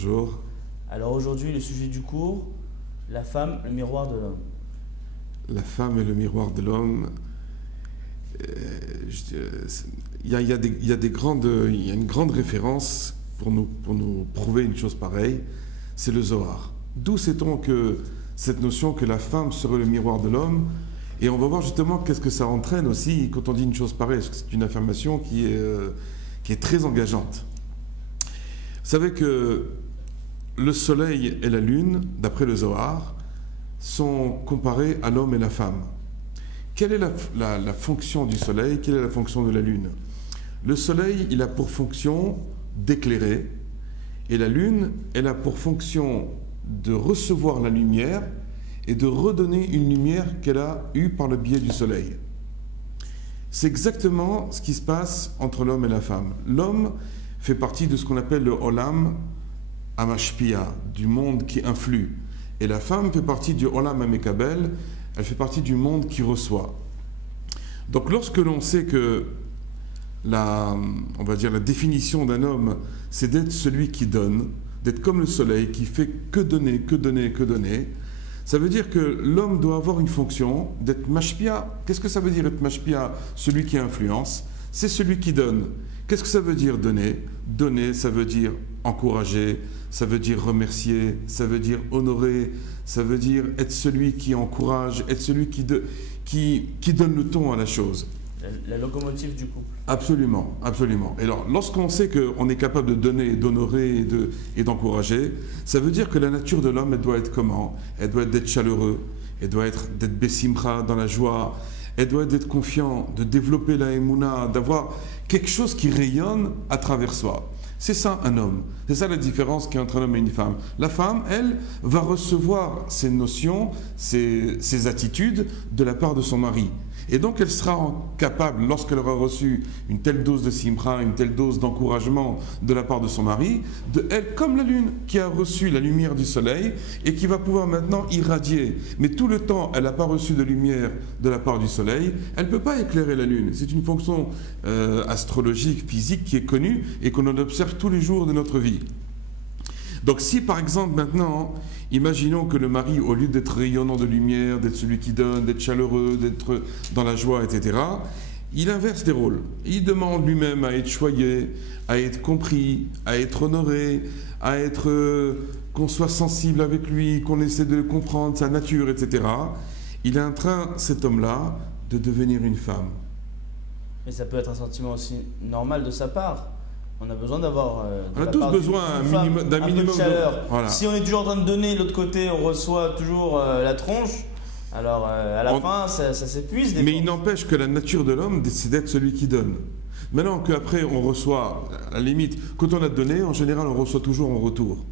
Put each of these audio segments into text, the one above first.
Bonjour. Alors aujourd'hui, le sujet du cours, la femme, le miroir de l'homme. La femme est le miroir de l'homme. Il y a une grande référence pour nous prouver une chose pareille, c'est le Zohar. D'où sait-on que cette notion que la femme serait le miroir de l'homme? Et on va voir justement qu'est-ce que ça entraîne aussi quand on dit une chose pareille. C'est une affirmation qui est très engageante. Vous savez que le soleil et la lune, d'après le Zohar, sont comparés à l'homme et la femme. Quelle est la fonction du soleil? Quelle est la fonction de la lune? Le soleil, il a pour fonction d'éclairer, et la lune, elle a pour fonction de recevoir la lumière et de redonner une lumière qu'elle a eue par le biais du soleil. C'est exactement ce qui se passe entre l'homme et la femme. L'homme fait partie de ce qu'on appelle le Olam Amashpia, du monde qui influe. Et la femme fait partie du Olam Amekabel, elle fait partie du monde qui reçoit. Donc lorsque l'on sait que on va dire la définition d'un homme, c'est d'être celui qui donne, d'être comme le soleil qui fait que donner, que donner, que donner, ça veut dire que l'homme doit avoir une fonction d'être mashpia. Qu'est-ce que ça veut dire être mashpia? Celui qui influence, c'est celui qui donne. Qu'est-ce que ça veut dire donner? Donner, ça veut dire encourager, ça veut dire remercier, ça veut dire honorer, ça veut dire être celui qui encourage, être celui qui donne le ton à la chose. La locomotive du couple. Absolument, absolument. Et alors, lorsqu'on sait qu'on est capable de donner, d'honorer et d'encourager, ça veut dire que la nature de l'homme, elle doit être comment? Elle doit être d'être chaleureux, elle doit être d'être bessimra, dans la joie, elle doit être d'être confiant, de développer la émouna, d'avoir quelque chose qui rayonne à travers soi. C'est ça un homme. C'est ça la différence qu'il y a entre un homme et une femme. La femme, elle, va recevoir ces notions, ces attitudes de la part de son mari. Et donc elle sera capable, lorsqu'elle aura reçu une telle dose de simra, une telle dose d'encouragement de la part de son mari, elle, comme la lune qui a reçu la lumière du soleil et qui va pouvoir maintenant irradier. Mais tout le temps, elle n'a pas reçu de lumière de la part du soleil, elle ne peut pas éclairer la lune. C'est une fonction astrologique, physique qui est connue et qu'on observe tous les jours de notre vie. Donc si par exemple maintenant, imaginons que le mari, au lieu d'être rayonnant de lumière, d'être celui qui donne, d'être chaleureux, d'être dans la joie, etc., il inverse les rôles. Il demande lui-même à être choyé, à être compris, à être honoré, à être qu'on soit sensible avec lui, qu'on essaie de le comprendre, sa nature, etc. Il est en train, cet homme-là, de devenir une femme. Mais ça peut être un sentiment aussi normal de sa part. On a besoin d'avoir on a tous besoin d'un minimum de chaleur. Voilà. Si on est toujours en train de donner, de l'autre côté, on reçoit toujours la tronche. Alors à la fin, ça s'épuise. Mais il n'empêche que la nature de l'homme, c'est d'être celui qui donne. Maintenant qu'après on reçoit, à la limite, quand on a donné, en général, on reçoit toujours en retour.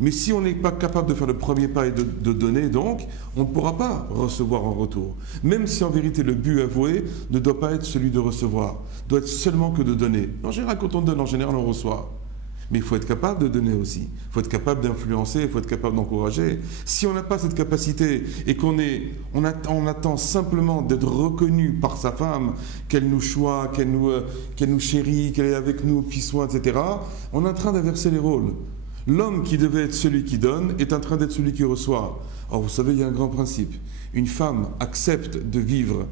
Mais si on n'est pas capable de faire le premier pas et de donner, donc, on ne pourra pas recevoir en retour. Même si en vérité le but avoué ne doit pas être celui de recevoir, doit être seulement que de donner. En général, quand on donne, en général, on reçoit. Mais il faut être capable de donner aussi. Il faut être capable d'influencer, il faut être capable d'encourager. Si on n'a pas cette capacité et on attend simplement d'être reconnu par sa femme, qu'elle nous choisit, qu'elle nous chérit, qu'elle est avec nous, puis soin, etc., on est en train d'inverser les rôles. L'homme qui devait être celui qui donne est en train d'être celui qui reçoit. Or, vous savez, il y a un grand principe. Une femme accepte de vivre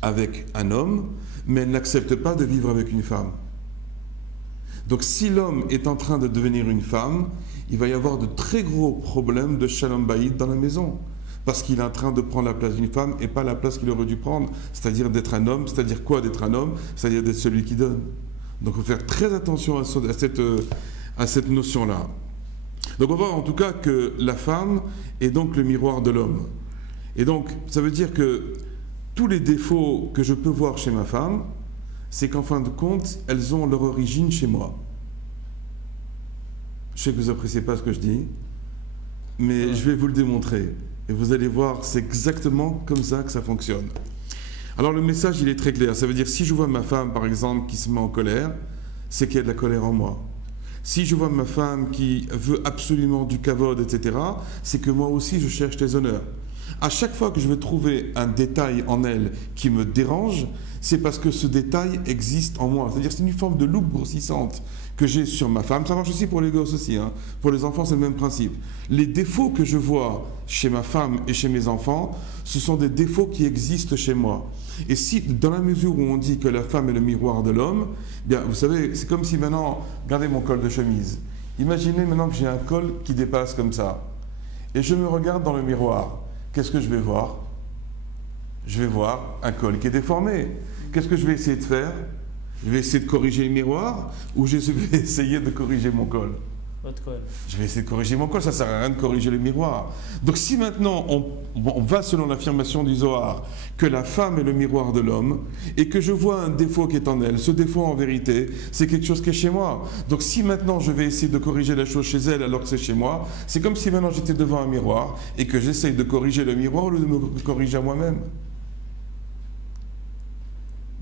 avec un homme, mais elle n'accepte pas de vivre avec une femme. Donc, si l'homme est en train de devenir une femme, il va y avoir de très gros problèmes de shalom bayit dans la maison. Parce qu'il est en train de prendre la place d'une femme et pas la place qu'il aurait dû prendre, c'est-à-dire d'être un homme. C'est-à-dire quoi d'être un homme? C'est-à-dire d'être celui qui donne. Donc, il faut faire très attention à cette notion-là. Donc on voit en tout cas que la femme est donc le miroir de l'homme. Et donc ça veut dire que tous les défauts que je peux voir chez ma femme, c'est qu'en fin de compte, elles ont leur origine chez moi. Je sais que vous n'appréciez pas ce que je dis, mais je vais vous le démontrer. Et vous allez voir, c'est exactement comme ça que ça fonctionne. Alors le message, il est très clair. Ça veut dire, si je vois ma femme, par exemple, qui se met en colère, c'est qu'il y a de la colère en moi. Si je vois ma femme qui veut absolument du kavod, etc., c'est que moi aussi je cherche les honneurs. À chaque fois que je vais trouver un détail en elle qui me dérange, c'est parce que ce détail existe en moi. C'est-à-dire c'est une forme de loupe grossissante que j'ai sur ma femme, ça marche aussi pour les gosses aussi, hein. Pour les enfants c'est le même principe. Les défauts que je vois chez ma femme et chez mes enfants, ce sont des défauts qui existent chez moi. Et si, dans la mesure où on dit que la femme est le miroir de l'homme, bien vous savez, c'est comme si maintenant, regardez mon col de chemise, imaginez maintenant que j'ai un col qui dépasse comme ça, et je me regarde dans le miroir, qu'est-ce que je vais voir? Je vais voir un col qui est déformé. Qu'est-ce que je vais essayer de faire? Je vais essayer de corriger le miroir ou je vais essayer de corriger mon col? Votre col. Je vais essayer de corriger mon col, ça ne sert à rien de corriger le miroir. Donc si maintenant on va selon l'affirmation du Zohar que la femme est le miroir de l'homme et que je vois un défaut qui est en elle, ce défaut en vérité, c'est quelque chose qui est chez moi. Donc si maintenant je vais essayer de corriger la chose chez elle alors que c'est chez moi, c'est comme si maintenant j'étais devant un miroir et que j'essaye de corriger le miroir au lieu de me corriger à moi-même.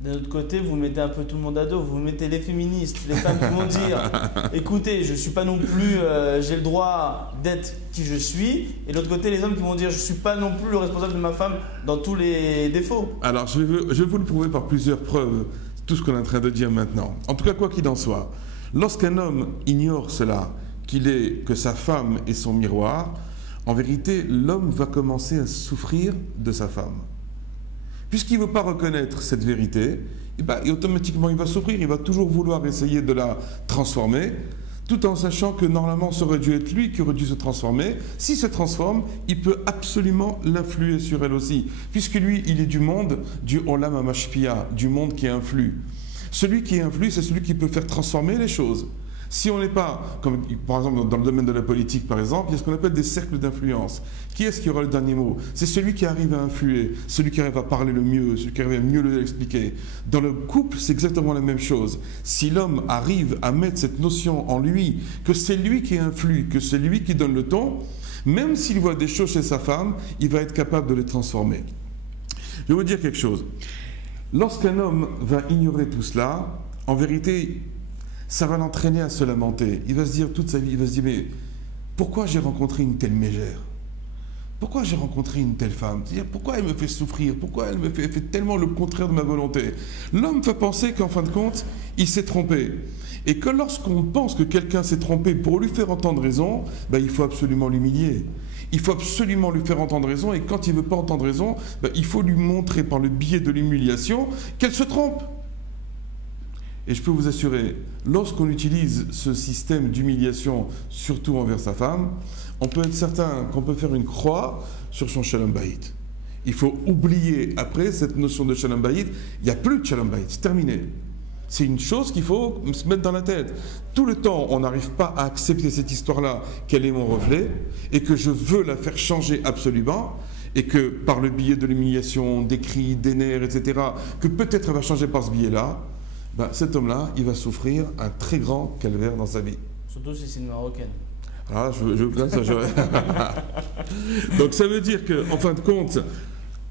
D'un autre côté, vous mettez un peu tout le monde à dos, vous mettez les féministes, les femmes qui vont dire écoutez, je ne suis pas non plus, j'ai le droit d'être qui je suis, et de l'autre côté, les hommes qui vont dire je ne suis pas non plus le responsable de ma femme dans tous les défauts. Alors, je vais vous le prouver par plusieurs preuves, tout ce qu'on est en train de dire maintenant. En tout cas, quoi qu'il en soit, lorsqu'un homme ignore cela, que sa femme est son miroir, en vérité, l'homme va commencer à souffrir de sa femme. Puisqu'il ne veut pas reconnaître cette vérité, et automatiquement il va souffrir, il va toujours vouloir essayer de la transformer, tout en sachant que normalement ça aurait dû être lui qui aurait dû se transformer. S'il se transforme, il peut absolument l'influer sur elle aussi, puisque lui, il est du monde du Olam HaMashpia, du monde qui influe. Celui qui influe, c'est celui qui peut faire transformer les choses. Si on n'est pas, comme par exemple dans le domaine de la politique par exemple, il y a ce qu'on appelle des cercles d'influence. Qui est-ce qui aura le dernier mot? C'est celui qui arrive à influer, celui qui arrive à parler le mieux, celui qui arrive à mieux l'expliquer. Dans le couple, c'est exactement la même chose. Si l'homme arrive à mettre cette notion en lui, que c'est lui qui influe, que c'est lui qui donne le ton, même s'il voit des choses chez sa femme, il va être capable de les transformer. Je vais vous dire quelque chose. Lorsqu'un homme va ignorer tout cela, en vérité, ça va l'entraîner à se lamenter. Il va se dire toute sa vie, il va se dire mais pourquoi j'ai rencontré une telle mégère? Pourquoi j'ai rencontré une telle femme? C'est-à-dire pourquoi elle me fait souffrir? Pourquoi elle me fait tellement le contraire de ma volonté? L'homme fait penser qu'en fin de compte, il s'est trompé. Et que lorsqu'on pense que quelqu'un s'est trompé, pour lui faire entendre raison, il faut absolument l'humilier. Il faut absolument lui faire entendre raison, et quand il ne veut pas entendre raison, il faut lui montrer par le biais de l'humiliation qu'elle se trompe. Et je peux vous assurer, lorsqu'on utilise ce système d'humiliation, surtout envers sa femme, on peut être certain qu'on peut faire une croix sur son Shalom Bayit. Il faut oublier après cette notion de Shalom Bayit, il n'y a plus de Shalom Bayit, c'est terminé. C'est une chose qu'il faut se mettre dans la tête. Tout le temps, on n'arrive pas à accepter cette histoire-là, qu'elle est mon reflet, et que je veux la faire changer absolument, et que par le biais de l'humiliation, des cris, des nerfs, etc., que peut-être elle va changer par ce biais-là, cet homme-là, il va souffrir un très grand calvaire dans sa vie. Surtout si c'est une Marocaine. Ah, donc ça veut dire qu'en fin de compte,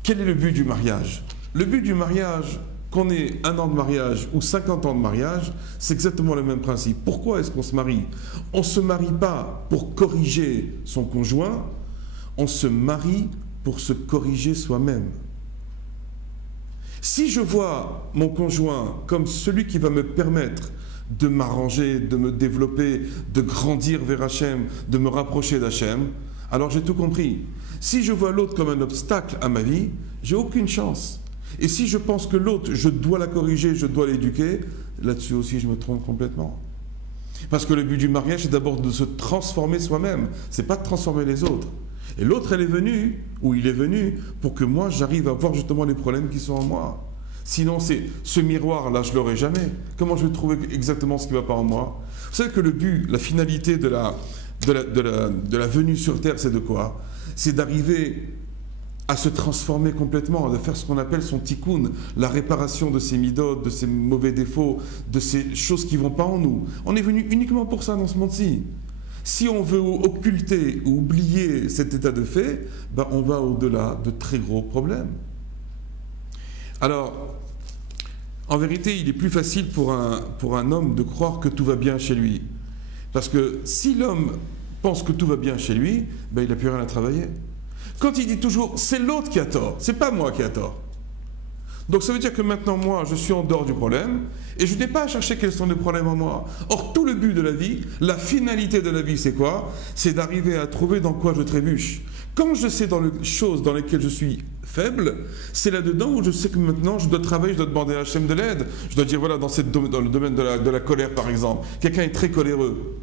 quel est le but du mariage? Le but du mariage, qu'on ait 1 an de mariage ou 50 ans de mariage, c'est exactement le même principe. Pourquoi est-ce qu'on se marie? On ne se marie pas pour corriger son conjoint, on se marie pour se corriger soi-même. Si je vois mon conjoint comme celui qui va me permettre de m'arranger, de me développer, de grandir vers Hachem, de me rapprocher d'Hachem, alors j'ai tout compris. Si je vois l'autre comme un obstacle à ma vie, j'ai aucune chance. Et si je pense que l'autre, je dois la corriger, je dois l'éduquer, là-dessus aussi je me trompe complètement. Parce que le but du mariage, c'est d'abord de se transformer soi-même, c'est pas de transformer les autres. Et l'autre, elle est venue, ou il est venu, pour que moi, j'arrive à voir justement les problèmes qui sont en moi. Sinon, c'est ce miroir-là, je ne l'aurai jamais. Comment je vais trouver exactement ce qui ne va pas en moi? Vous savez que le but, la finalité de la venue sur Terre, c'est de quoi? C'est d'arriver à se transformer complètement, de faire ce qu'on appelle son tikkun, la réparation de ses midotes, de ses mauvais défauts, de ces choses qui ne vont pas en nous. On est venu uniquement pour ça dans ce monde-ci. Si on veut occulter ou oublier cet état de fait, on va au-delà de très gros problèmes. Alors, en vérité, il est plus facile pour un homme de croire que tout va bien chez lui. Parce que si l'homme pense que tout va bien chez lui, il n'a plus rien à travailler. Quand il dit toujours « c'est l'autre qui a tort, c'est pas moi qui a tort ». Donc ça veut dire que maintenant, moi, je suis en dehors du problème et je n'ai pas à chercher quels sont les problèmes en moi. Or, tout le but de la vie, la finalité de la vie, c'est quoi? C'est d'arriver à trouver dans quoi je trébuche. Quand je sais dans les choses dans lesquelles je suis faible, c'est là-dedans où je sais que maintenant, je dois travailler, je dois demander à Hachem de l'aide. Je dois dire, voilà, dans le domaine de la colère, par exemple, quelqu'un est très coléreux.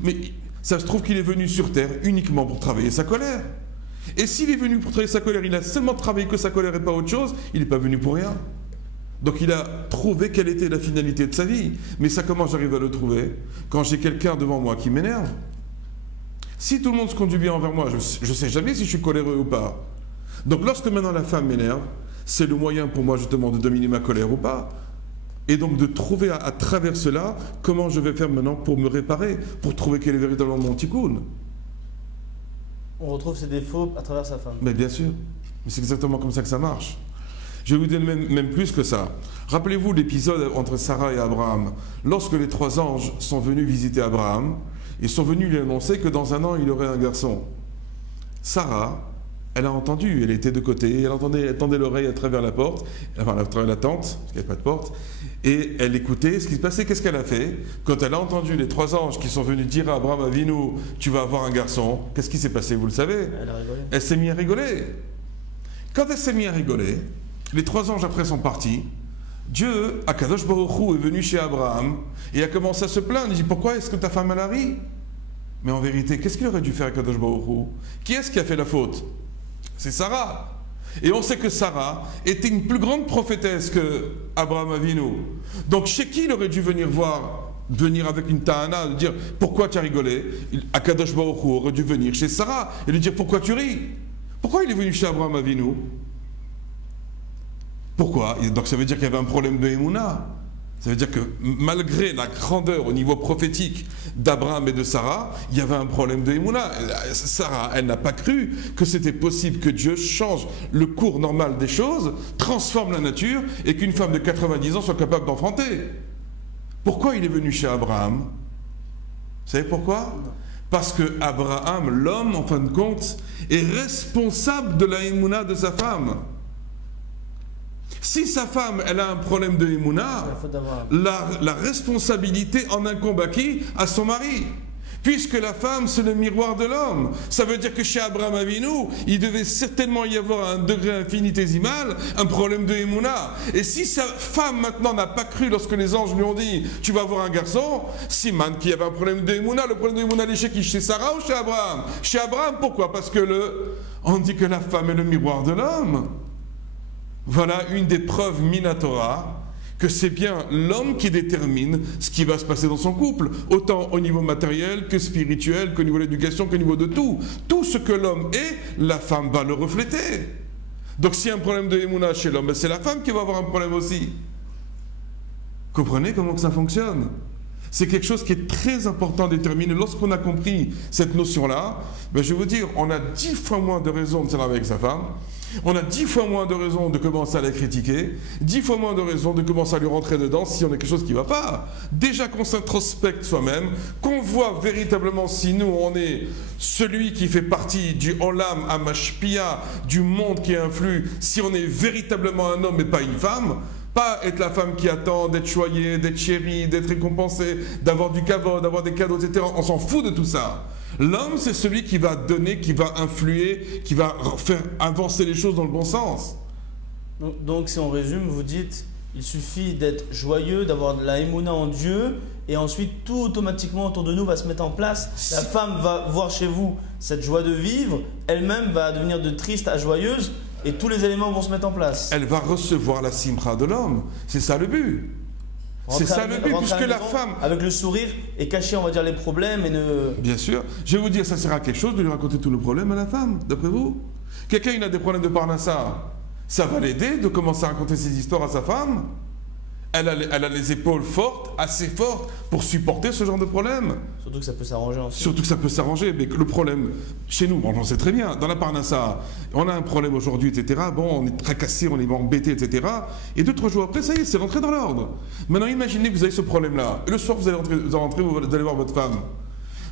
Mais ça se trouve qu'il est venu sur Terre uniquement pour travailler sa colère. Et s'il est venu pour travailler sa colère, il a seulement travaillé que sa colère et pas autre chose, il n'est pas venu pour rien. Donc il a trouvé quelle était la finalité de sa vie. Mais ça, comment j'arrive à le trouver? Quand j'ai quelqu'un devant moi qui m'énerve. Si tout le monde se conduit bien envers moi, je ne sais jamais si je suis coléreux ou pas. Donc lorsque maintenant la femme m'énerve, c'est le moyen pour moi justement de dominer ma colère ou pas. Et donc de trouver à travers cela comment je vais faire maintenant pour me réparer, pour trouver quel est véritablement mon tikkun. On retrouve ses défauts à travers sa femme. Mais bien sûr, mais c'est exactement comme ça que ça marche. Je vais vous dire même plus que ça. Rappelez-vous l'épisode entre Sarah et Abraham. Lorsque les 3 anges sont venus visiter Abraham, ils sont venus lui annoncer que dans 1 an, il aurait un garçon. Sarah, elle a entendu, elle était de côté, elle tendait l'oreille à travers la porte, enfin à travers la tente, parce qu'il n'y avait pas de porte, et elle écoutait ce qui se passait. Qu'est-ce qu'elle a fait? Quand elle a entendu les 3 anges qui sont venus dire à Abraham Avinu, tu vas avoir un garçon, qu'est-ce qui s'est passé, vous le savez? Elle a rigolé. Elle s'est mise à rigoler. Quand elle s'est mise à rigoler, les 3 anges après sont partis. Dieu, Akadosh Baruch Hu, est venu chez Abraham et a commencé à se plaindre. Il dit, pourquoi est-ce que ta femme elle a ri? Mais en vérité, qu'est-ce qu'il aurait dû faire Akadosh Baruch Hu? Qui est-ce qui a fait la faute? C'est Sarah. Et on sait que Sarah était une plus grande prophétesse que Abraham Avinu. Donc chez qui il aurait dû venir avec une ta'ana, dire pourquoi tu as rigolé? Akadosh Baruch Hu aurait dû venir chez Sarah et lui dire pourquoi tu ris? Pourquoi il est venu chez Abraham Avinu? Pourquoi? Donc ça veut dire qu'il y avait un problème de Emouna. Ça veut dire que malgré la grandeur au niveau prophétique d'Abraham et de Sarah, il y avait un problème de Emouna. Sarah, elle n'a pas cru que c'était possible que Dieu change le cours normal des choses, transforme la nature et qu'une femme de 90 ans soit capable d'enfanter. Pourquoi il est venu chez Abraham? Vous savez pourquoi? Parce que Abraham, l'homme, en fin de compte, est responsable de la Emouna de sa femme. Si sa femme, elle a un problème de Emouna, la responsabilité en incombe à qui? À son mari. Puisque la femme, c'est le miroir de l'homme. Ça veut dire que chez Abraham Avinu, il devait certainement y avoir un degré infinitésimal, un problème de Emouna. Et si sa femme, maintenant, n'a pas cru lorsque les anges lui ont dit « tu vas avoir un garçon », Siman, qu'il y avait un problème de Emouna. Le problème de Emouna, il est chez qui? Chez Sarah ou chez Abraham? Chez Abraham, pourquoi? Parce que on dit que la femme est le miroir de l'homme. Voilà une des preuves minatora que c'est bien l'homme qui détermine ce qui va se passer dans son couple, autant au niveau matériel que spirituel, qu'au niveau de l'éducation, qu'au niveau de tout. Tout ce que l'homme est, la femme va le refléter. Donc s'il y a un problème de Emouna chez l'homme, c'est la femme qui va avoir un problème aussi. Comprenez comment que ça fonctionne? C'est quelque chose qui est très important à déterminer. Lorsqu'on a compris cette notion-là, je vais vous dire, on a 10 fois moins de raisons de s'énerver avec sa femme. On a 10 fois moins de raisons de commencer à la critiquer, 10 fois moins de raisons de commencer à lui rentrer dedans si on a quelque chose qui ne va pas. Déjà qu'on s'introspecte soi-même, qu'on voit véritablement si nous on est celui qui fait partie du Olam Amashpia, du monde qui influe, si on est véritablement un homme et pas une femme. Pas être la femme qui attend d'être choyée, d'être chérie, d'être récompensée, d'avoir du kavod, d'avoir des cadeaux, etc. On s'en fout de tout ça. L'homme, c'est celui qui va donner, qui va influer, qui va faire avancer les choses dans le bon sens. Donc si on résume, vous dites, il suffit d'être joyeux, d'avoir de la émouna en Dieu, et ensuite tout automatiquement autour de nous va se mettre en place. La femme va voir chez vous cette joie de vivre, elle-même va devenir de triste à joyeuse, et tous les éléments vont se mettre en place. Elle va recevoir la simra de l'homme. C'est ça le but. C'est ça le but, puisque la femme... Avec le sourire et cacher, on va dire, les problèmes et ne... Bien sûr. Je vais vous dire, ça sert à quelque chose de lui raconter tous les problèmes à la femme, d'après vous? Quelqu'un, il a des problèmes de parnassa. Ça va l'aider de commencer à raconter ses histoires à sa femme? Elle a les épaules fortes, assez fortes, pour supporter ce genre de problème. Surtout que ça peut s'arranger ensuite. Surtout que ça peut s'arranger, mais le problème, chez nous, on sait très bien, dans la Parnassa, on a un problème aujourd'hui, etc. Bon, on est tracassé, on est embêté, etc. Et 2-3 jours après, ça y est, c'est rentré dans l'ordre. Maintenant, imaginez que vous avez ce problème-là. Et le soir, vous allez rentrer, vous allez voir votre femme.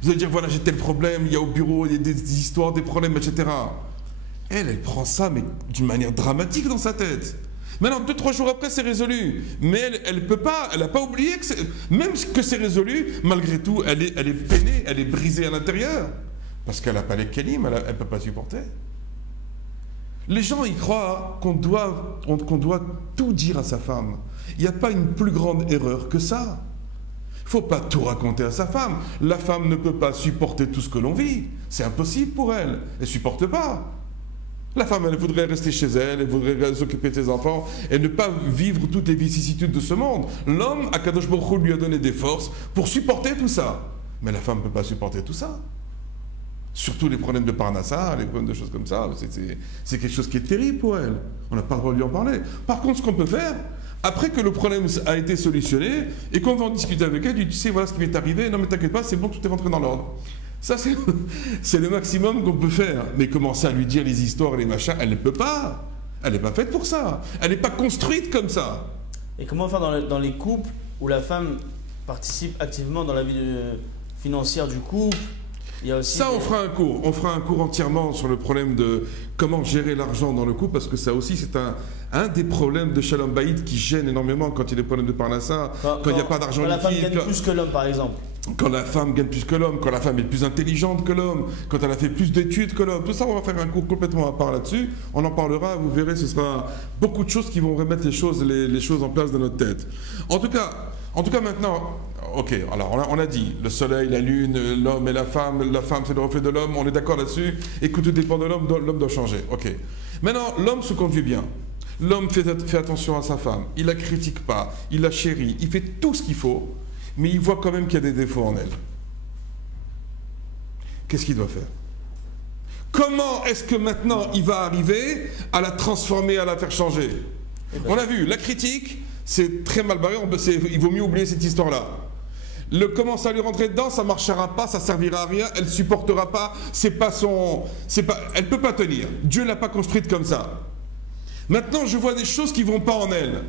Vous allez dire, voilà, j'ai tel problème, il y a au bureau, il y a des histoires, des problèmes, etc. Elle prend ça, mais d'une manière dramatique dans sa tête. Maintenant, 2-3 jours après, c'est résolu. Mais elle peut pas, elle n'a pas oublié que même que c'est résolu, malgré tout, elle est peinée, elle est brisée à l'intérieur. Parce qu'elle n'a pas les kelim, elle ne peut pas supporter. Les gens, ils croient qu'on doit tout dire à sa femme. Il n'y a pas une plus grande erreur que ça. Il ne faut pas tout raconter à sa femme. La femme ne peut pas supporter tout ce que l'on vit. C'est impossible pour elle. Elle ne supporte pas. La femme, elle voudrait rester chez elle, elle voudrait s'occuper de ses enfants et ne pas vivre toutes les vicissitudes de ce monde. L'homme, Akadosh Baruch Hu lui a donné des forces pour supporter tout ça. Mais la femme ne peut pas supporter tout ça. Surtout les problèmes de parnassa, les problèmes de choses comme ça, c'est quelque chose qui est terrible pour elle. On n'a pas le droit de lui en parler. Par contre, ce qu'on peut faire, après que le problème a été solutionné et qu'on va en discuter avec elle, tu sais, voilà ce qui m'est arrivé, non mais t'inquiète pas, c'est bon, tout est rentré dans l'ordre. Ça, c'est le maximum qu'on peut faire. Mais commencer à lui dire les histoires et les machins, elle ne peut pas. Elle n'est pas faite pour ça. Elle n'est pas construite comme ça. Et comment faire dans les couples où la femme participe activement dans la vie financière du couple? Il y a aussi ça, on fera un cours. On fera un cours entièrement sur le problème de comment gérer l'argent dans le couple, parce que ça aussi, c'est un des problèmes de Shalom Bayit qui gêne énormément quand il y a des problèmes de parnassa, quand il n'y a pas d'argent liquide. Quand la femme gagne plus que l'homme, par exemple. Quand la femme gagne plus que l'homme, quand la femme est plus intelligente que l'homme, quand elle a fait plus d'études que l'homme. Tout ça, on va faire un cours complètement à part là-dessus. On en parlera, vous verrez, ce sera beaucoup de choses qui vont remettre les choses en place dans notre tête. En tout cas maintenant, ok, alors on a dit, le soleil, la lune, l'homme et la femme c'est le reflet de l'homme, on est d'accord là-dessus, et que tout dépend de l'homme, l'homme doit changer, ok. Maintenant, l'homme se conduit bien. L'homme fait attention à sa femme, il la critique pas, il la chérit, il fait tout ce qu'il faut, mais il voit quand même qu'il y a des défauts en elle. Qu'est-ce qu'il doit faire? Comment est-ce que maintenant il va arriver à la transformer, à la faire changer? On a vu, la critique, c'est très mal barré, il vaut mieux oublier cette histoire-là. Le commence à lui rentrer dedans, ça ne marchera pas, ça ne servira à rien, elle ne supportera pas, elle ne peut pas tenir. Dieu ne l'a pas construite comme ça. Maintenant, je vois des choses qui ne vont pas en elle.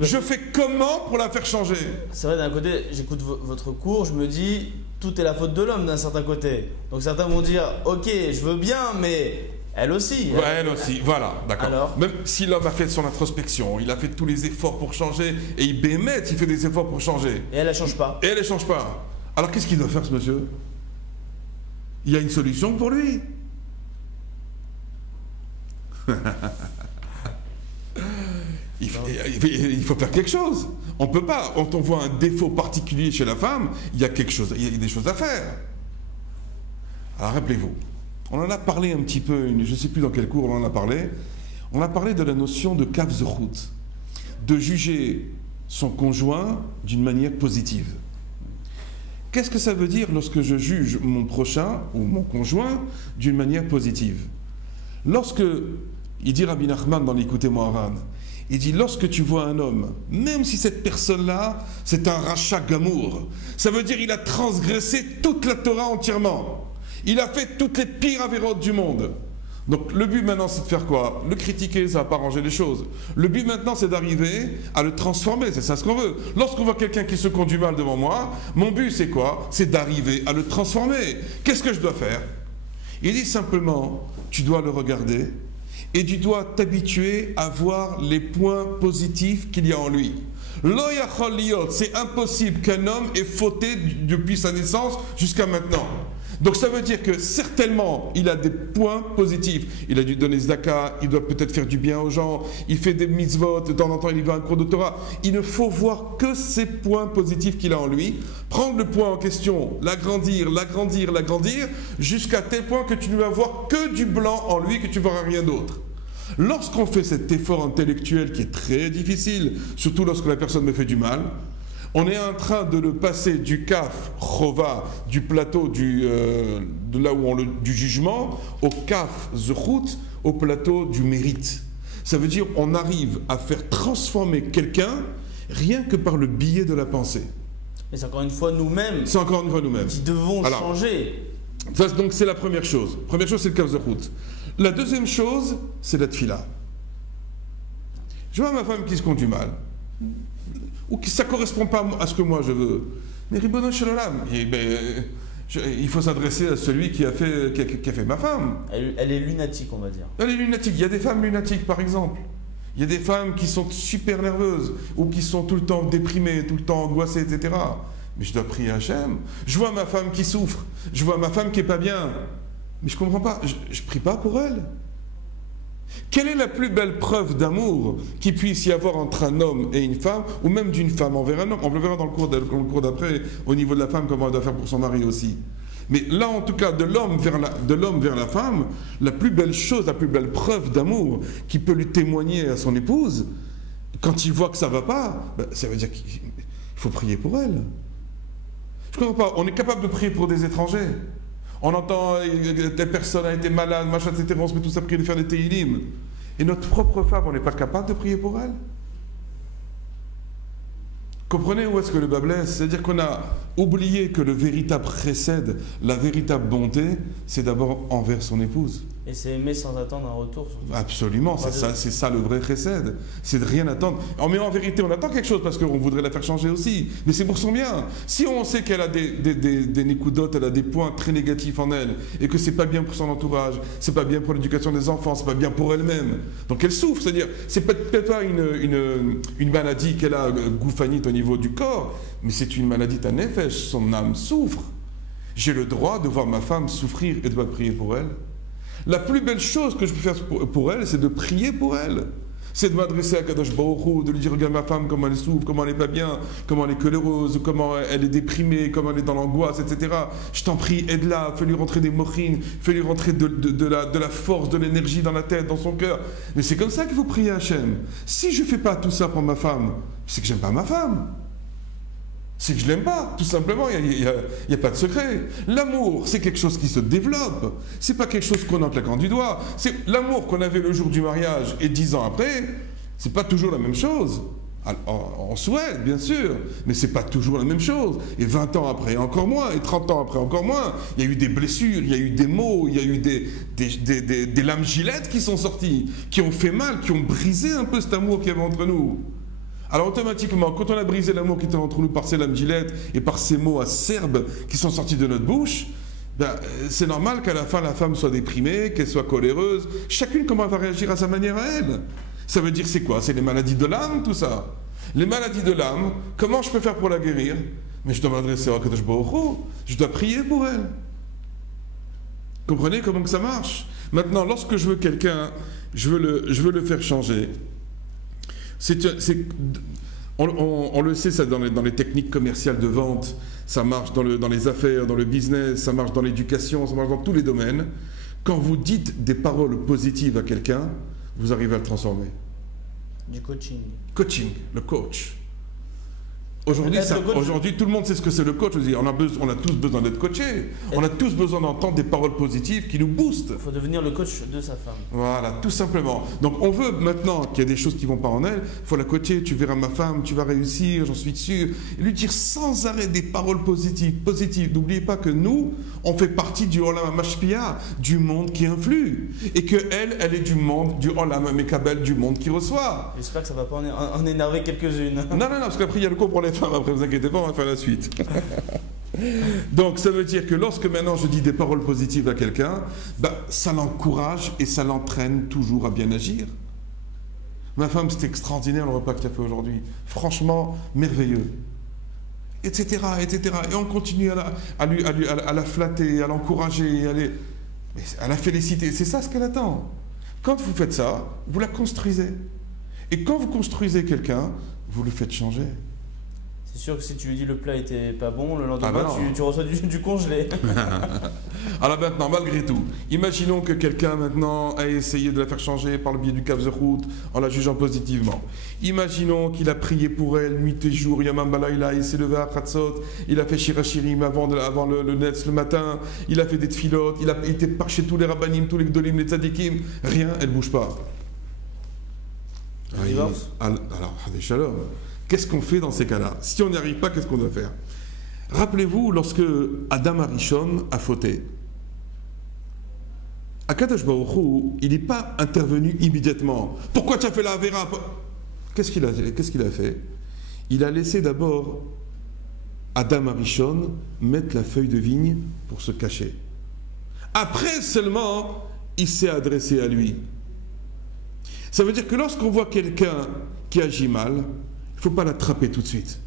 Je fais comment pour la faire changer? C'est vrai, d'un côté, j'écoute votre cours, je me dis, tout est la faute de l'homme d'un certain côté. Donc certains vont dire, ok, je veux bien, mais elle aussi. Ouais, elle aussi, voilà, d'accord. Même si l'homme a fait son introspection, il a fait tous les efforts pour changer, et il bémette, il fait des efforts pour changer. Et elle ne change pas. Et elle ne change pas. Alors qu'est-ce qu'il doit faire, ce monsieur? Il y a une solution pour lui. Il faut faire quelque chose. On ne peut pas. Quand on voit un défaut particulier chez la femme, il y a des choses à faire. Alors rappelez-vous, on en a parlé un petit peu, je ne sais plus dans quel cours on en a parlé. On a parlé de la notion de kav zechut, de juger son conjoint d'une manière positive. Qu'est-ce que ça veut dire lorsque je juge mon prochain ou mon conjoint d'une manière positive? Lorsque, il dit Rabbi Nachman dans l'Écoutez-moi Haran, il dit, lorsque tu vois un homme, même si cette personne-là, c'est un rachat gamour, ça veut dire qu'il a transgressé toute la Torah entièrement. Il a fait toutes les pires avérotes du monde. Donc le but maintenant, c'est de faire quoi? Le critiquer, ça ne va pas arranger les choses. Le but maintenant, c'est d'arriver à le transformer, c'est ça ce qu'on veut. Lorsqu'on voit quelqu'un qui se conduit mal devant moi, mon but, c'est quoi? C'est d'arriver à le transformer. Qu'est-ce que je dois faire? Il dit simplement, tu dois le regarder, et tu dois t'habituer à voir les points positifs qu'il y a en lui. Lo yachol liot, c'est impossible qu'un homme ait fauté depuis sa naissance jusqu'à maintenant. Donc ça veut dire que certainement, il a des points positifs. Il a dû donner tzedaka, il doit peut-être faire du bien aux gens, il fait des mitzvot, de temps en temps il va à un cours de Torah. Il ne faut voir que ces points positifs qu'il a en lui, prendre le point en question, l'agrandir, jusqu'à tel point que tu ne vas voir que du blanc en lui, que tu ne verras rien d'autre. Lorsqu'on fait cet effort intellectuel qui est très difficile, surtout lorsque la personne me fait du mal, on est en train de le passer du kaf chova, du plateau de là où du jugement, au kaf zechut, au plateau du mérite. Ça veut dire on arrive à faire transformer quelqu'un rien que par le biais de la pensée. Mais c'est encore une fois nous-mêmes. C'est encore une fois nous-mêmes. Qui devons changer. Ça, donc c'est la première chose. La première chose, c'est le kaf zechut. La deuxième chose, c'est la tfila. Je vois ma femme qui se conduit mal, ou que ça ne correspond pas à ce que moi je veux. Mais Ribono Shel Olam, il faut s'adresser à celui qui a fait ma femme. Elle est lunatique, on va dire. Elle est lunatique. Il y a des femmes lunatiques, par exemple. Il y a des femmes qui sont super nerveuses ou qui sont tout le temps déprimées, tout le temps angoissées, etc. Mais je dois prier Hachem. Je vois ma femme qui souffre, je vois ma femme qui n'est pas bien. Mais je ne comprends pas, je ne prie pas pour elle. Quelle est la plus belle preuve d'amour qu'il puisse y avoir entre un homme et une femme, ou même d'une femme envers un homme? On le verra dans le cours d'après, au niveau de la femme, comment elle doit faire pour son mari aussi. Mais là, en tout cas, de l'homme vers la femme, la plus belle chose, la plus belle preuve d'amour qui peut lui témoigner à son épouse, quand il voit que ça ne va pas, ben, ça veut dire qu'il faut prier pour elle. Je ne comprends pas, on est capable de prier pour des étrangers. On entend telle personne a été malade, machin, etc. On se met tous à prier de faire des téhilim. Et notre propre femme, on n'est pas capable de prier pour elle? Comprenez où est-ce que le bas blesse? C'est-à-dire qu'on a oublié que le véritable chesed, la véritable bonté, c'est d'abord envers son épouse. Et c'est aimer sans attendre un retour. Surtout. Absolument, c'est ça le vrai chesed. C'est de rien attendre. Mais en vérité, on attend quelque chose parce qu'on voudrait la faire changer aussi. Mais c'est pour son bien. Si on sait qu'elle a des nécoudotes, elle a des points très négatifs en elle, et que c'est pas bien pour son entourage, c'est pas bien pour l'éducation des enfants, c'est pas bien pour elle-même. Donc elle souffre. C'est-à-dire, c'est peut-être pas une maladie qu'elle a gouffanite au niveau du corps, mais c'est une maladie à nefesh. Son âme souffre. J'ai le droit de voir ma femme souffrir et de pas prier pour elle. La plus belle chose que je peux faire pour elle, c'est de prier pour elle. C'est de m'adresser à Kadosh Baruch Hu, de lui dire, regarde ma femme, comment elle souffre, comment elle n'est pas bien, comment elle est coléreuse, comment elle est déprimée, comment elle est dans l'angoisse, etc. Je t'en prie, aide-la, fais-lui rentrer des mochines, fais-lui rentrer de la force, de l'énergie dans la tête, dans son cœur. Mais c'est comme ça qu'il faut prier Hachem. Si je ne fais pas tout ça pour ma femme, c'est que j'aime pas ma femme. C'est que je l'aime pas, tout simplement, il n'y a pas de secret. L'amour, c'est quelque chose qui se développe. C'est pas quelque chose qu'on a en claquant du doigt. C'est l'amour qu'on avait le jour du mariage et 10 ans après, c'est pas toujours la même chose. Alors, on souhaite, bien sûr, mais c'est pas toujours la même chose. Et 20 ans après, encore moins. Et 30 ans après, encore moins. Il y a eu des blessures, il y a eu des mots, il y a eu des lames gilettes qui sont sorties, qui ont fait mal, qui ont brisé un peu cet amour qu'il y avait entre nous. Alors automatiquement, quand on a brisé l'amour qui était entre nous par ces lames gilettes et par ces mots acerbes qui sont sortis de notre bouche, ben, c'est normal qu'à la fin la femme soit déprimée, qu'elle soit coléreuse. Chacune comment elle va réagir à sa manière à elle. Ça veut dire c'est quoi? C'est les maladies de l'âme, tout ça. Les maladies de l'âme, comment je peux faire pour la guérir? Mais je dois m'adresser à Kadosh Baruch Hu, je dois prier pour elle. Comprenez comment que ça marche? Maintenant, lorsque je veux quelqu'un, je veux le faire changer. On le sait, ça, dans les techniques commerciales de vente, ça marche dans les affaires, dans le business, ça marche dans l'éducation, ça marche dans tous les domaines. Quand vous dites des paroles positives à quelqu'un, vous arrivez à le transformer. Du coaching. Coaching, le coach. Aujourd'hui, tout le monde sait ce que c'est le coach. On a tous besoin d'être coachés. On a tous besoin d'entendre des paroles positives qui nous boostent. Il faut devenir le coach de sa femme. Voilà, tout simplement. Donc on veut maintenant qu'il y a des choses qui ne vont pas en elle. Il faut la coacher. Tu verras ma femme, tu vas réussir, j'en suis sûr. Et lui dire sans arrêt des paroles positives. N'oubliez pas que nous, on fait partie du Olam Mashpia, du monde qui influe. Et qu'elle est du monde, du Olam Mekabel, du monde qui reçoit. J'espère que ça ne va pas en énerver quelques-unes. Non, parce qu'après il y a le cours pour les femmes, après vous inquiétez pas, on va faire la suite. Donc ça veut dire que lorsque maintenant je dis des paroles positives à quelqu'un, ça l'encourage et ça l'entraîne toujours à bien agir. Ma femme, c'était extraordinaire le repas que tu as fait aujourd'hui. Franchement, merveilleux. Etc. Et on continue à la flatter, à l'encourager, à la féliciter. C'est ça ce qu'elle attend. Quand vous faites ça, vous la construisez. Et quand vous construisez quelqu'un, vous le faites changer. C'est sûr que si tu lui dis le plat était pas bon, le lendemain tu reçois du congelé. Alors maintenant, malgré tout, imaginons que quelqu'un maintenant a essayé de la faire changer par le biais du Kavzerhout en la jugeant positivement. Imaginons qu'il a prié pour elle nuit et jour, Yamam Balayla, il s'est levé à Khatzot, il a fait Shirachirim avant le Netz le matin, il a fait des tfilotes, il était par chez tous les rabbanim, tous les gdolim, les tzadikim, rien, elle ne bouge pas. Divorce. Alors, Shalom. Qu'est-ce qu'on fait dans ces cas-là? Si on n'y arrive pas, qu'est-ce qu'on doit faire? Rappelez-vous, lorsque Adam Arishon a fauté, Akadosh Baruch Hu, il n'est pas intervenu immédiatement. Pourquoi tu as fait la Avera? Qu'est-ce qu'il a fait? Il a laissé d'abord Adam Arishon mettre la feuille de vigne pour se cacher. Après seulement, il s'est adressé à lui. Ça veut dire que lorsqu'on voit quelqu'un qui agit mal, il ne faut pas l'attraper tout de suite.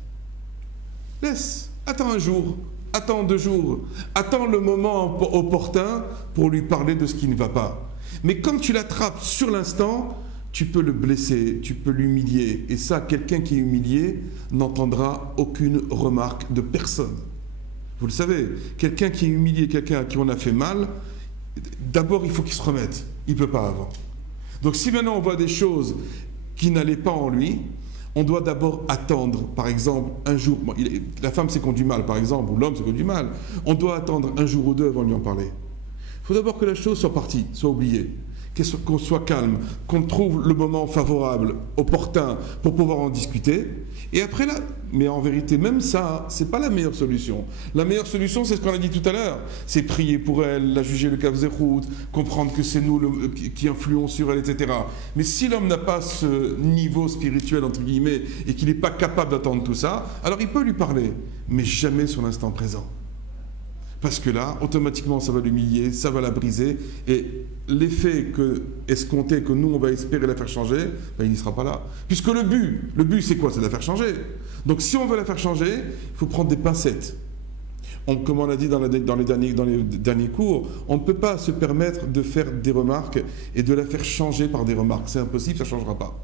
Laisse, attends un jour, attends 2 jours, attends le moment opportun pour lui parler de ce qui ne va pas. Mais quand tu l'attrapes sur l'instant, tu peux le blesser, tu peux l'humilier. Et ça, quelqu'un qui est humilié n'entendra aucune remarque de personne. Vous le savez, quelqu'un qui est humilié, quelqu'un à qui on a fait mal, d'abord il faut qu'il se remette. Il ne peut pas avant. Donc si maintenant on voit des choses qui n'allaient pas en lui, on doit d'abord attendre, par exemple, un jour. Bon, la femme s'est conduit mal, par exemple, ou l'homme s'est conduit mal. On doit attendre un jour ou 2 avant de lui en parler. Il faut d'abord que la chose soit partie, soit oubliée, qu'on soit calme, qu'on trouve le moment favorable, opportun, pour pouvoir en discuter. Et après là, mais en vérité, même ça, c'est pas la meilleure solution. La meilleure solution, c'est ce qu'on a dit tout à l'heure. C'est prier pour elle, la juger le kavzerhout, comprendre que c'est nous qui influons sur elle, etc. Mais si l'homme n'a pas ce niveau spirituel, entre guillemets, et qu'il n'est pas capable d'attendre tout ça, alors il peut lui parler, mais jamais sur l'instant présent. Parce que là, automatiquement, ça va l'humilier, ça va la briser, et l'effet escompté que nous, on va espérer la faire changer, ben, il n'y sera pas là. Puisque le but, c'est quoi? C'est de la faire changer. Donc si on veut la faire changer, il faut prendre des pincettes. Comme on l'a dit dans les derniers cours, on ne peut pas se permettre de faire des remarques et de la faire changer par des remarques. C'est impossible, ça ne changera pas.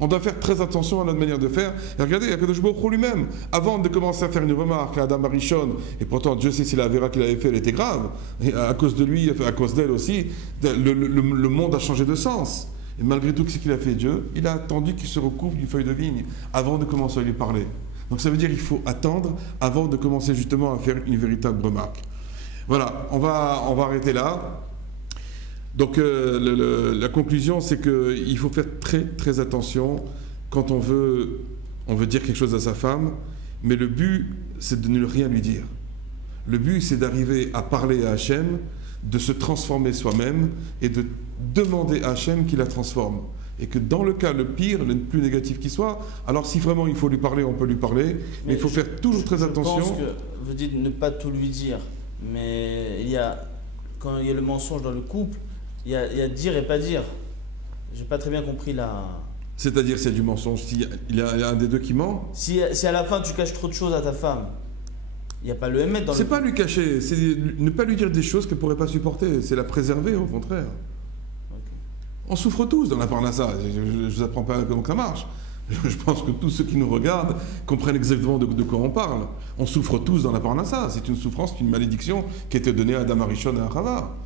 On doit faire très attention à notre manière de faire. Et regardez, Akadosh Baruch Hu lui-même, avant de commencer à faire une remarque à Adam Arishon, et pourtant Dieu sait si la Avera qu'il avait fait, elle était grave, et à cause de lui, à cause d'elle aussi, le monde a changé de sens. Et malgré tout, ce qu'il a fait Dieu, il a attendu qu'il se recouvre d'une feuille de vigne avant de commencer à lui parler. Donc ça veut dire qu'il faut attendre avant de commencer justement à faire une véritable remarque. Voilà, on va arrêter là. Donc la conclusion, c'est qu'il faut faire très très attention quand on veut dire quelque chose à sa femme, mais le but, c'est de ne rien lui dire. Le but, c'est d'arriver à parler à Hachem, de se transformer soi-même et de demander à Hachem qu'il la transforme. Et que dans le cas le pire, le plus négatif qui soit, alors si vraiment il faut lui parler, on peut lui parler, mais il faut faire toujours très attention. Je pense que vous dites ne pas tout lui dire, mais quand il y a le mensonge dans le couple, il y a dire et pas dire. J'ai pas très bien compris la... C'est-à-dire s'il y a du mensonge, s'il y a un des deux qui ment. Si à la fin tu caches trop de choses à ta femme, il n'y a pas le émettre dans le... C'est pas lui cacher, c'est ne pas lui dire des choses qu'elle ne pourrait pas supporter, c'est la préserver au contraire. Okay. On souffre tous dans la parnassa, je ne vous apprends pas comment ça marche. Je pense que tous ceux qui nous regardent comprennent exactement de quoi on parle. On souffre tous dans la parnassa, c'est une souffrance, c'est une malédiction qui a été donnée à Adam Arishon et à Chava.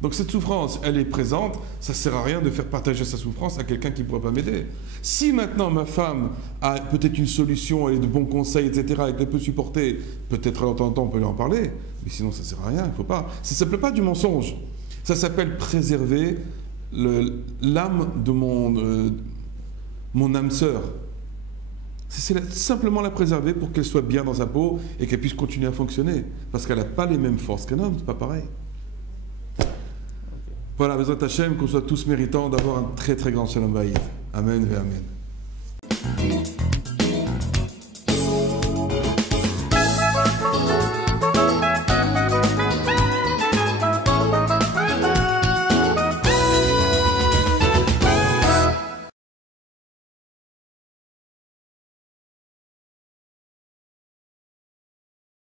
Donc cette souffrance, elle est présente, ça ne sert à rien de faire partager sa souffrance à quelqu'un qui ne pourrait pas m'aider. Si maintenant ma femme a peut-être une solution, elle a de bons conseils, etc., et qu'elle peut supporter, peut-être à temps on peut lui en parler, mais sinon ça ne sert à rien, il ne faut pas. Ça ne s'appelle pas du mensonge, ça s'appelle préserver l'âme de mon âme sœur. C'est simplement la préserver pour qu'elle soit bien dans sa peau et qu'elle puisse continuer à fonctionner, parce qu'elle n'a pas les mêmes forces qu'un homme, c'est pas pareil. Voilà, Bezrat Hashem, qu'on soit tous méritants d'avoir un très très grand Shalom Bayit. Amen et Amen.